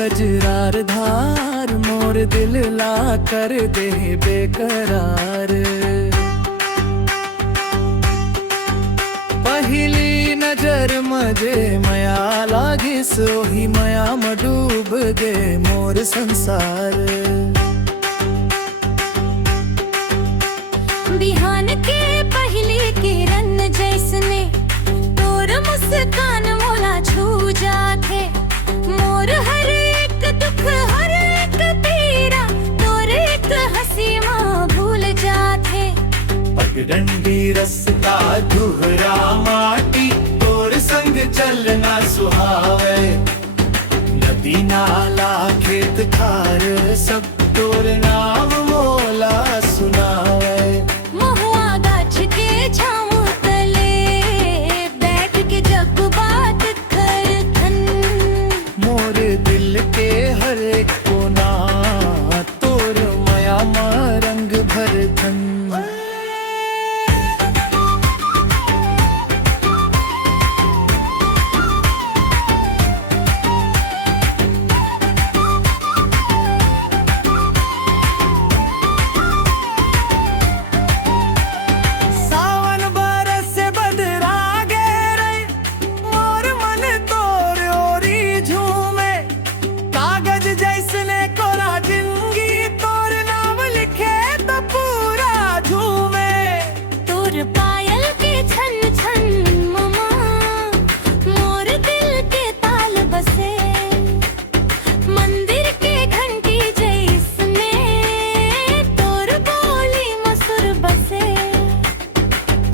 कजरार धार मोर दिल ला कर दे बेकरार। पहिली नजर मजे मया लागीस ओही मया डूब गे मोर संसार। बिहान के पहली किरण जैसने तोर मुस्कान मोला छू जाथे। मोर हर एक दुख हर एक पीड़ा तोर एक हंसी माँ भूल जाथे। पगडंडी रस्ता दुहरा माटी तोर संग चलना सुहावे। नदी नाला खेत खार सब तोर नाम मोला सुनावे। महुआ गाछ के छाँव तले बैठ के जब बात करथन। मोर दिल के हर एक कोना तोर माया मा रंग भरथन। पायल के छन छन ममा मोर दिल के ताल बसे। मंदिर के घंटी जैसने तोर बोली मसुर बसे।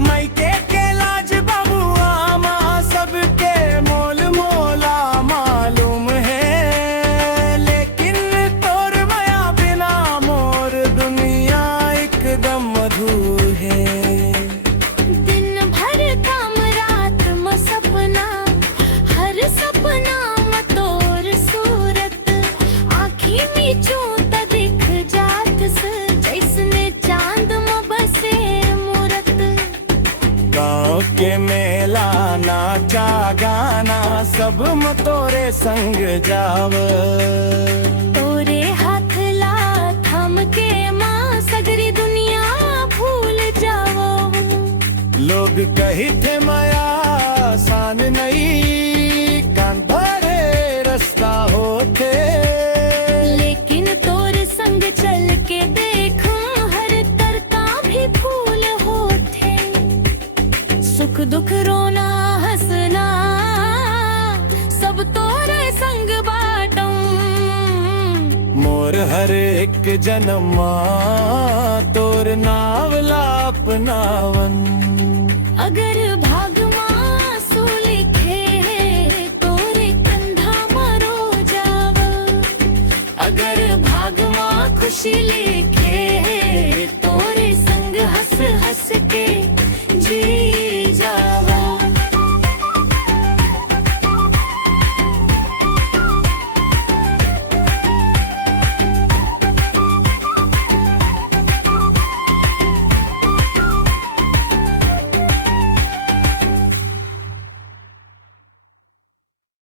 मायके के लाज बबुआ माँ सबके मोल मोला मालूम है। लेकिन तोर माया बिना मोर दुनिया एकदम मधुर है। गाँव के मेला नाचा गाना सब तोरे संग जाव। तोरे हाथ ला थम के माँ सगरी दुनिया भूल जाओ। लोग कही थे माया आसान नहीं कान भरे रास्ता होते। लेकिन तोर संग चल के देखूं हर तरका भी फूल होते। सुख दुख रोना हंसना सब तोरे संग बाटूं। मोर हर एक जन्मा तोर नावला अपनावन। अगर भाग माँ सो लिखे तोरे कंधा मरो जाव। अगर भाग माँ खुशी लिखे तोरे संग हंस हंस के जी जावा।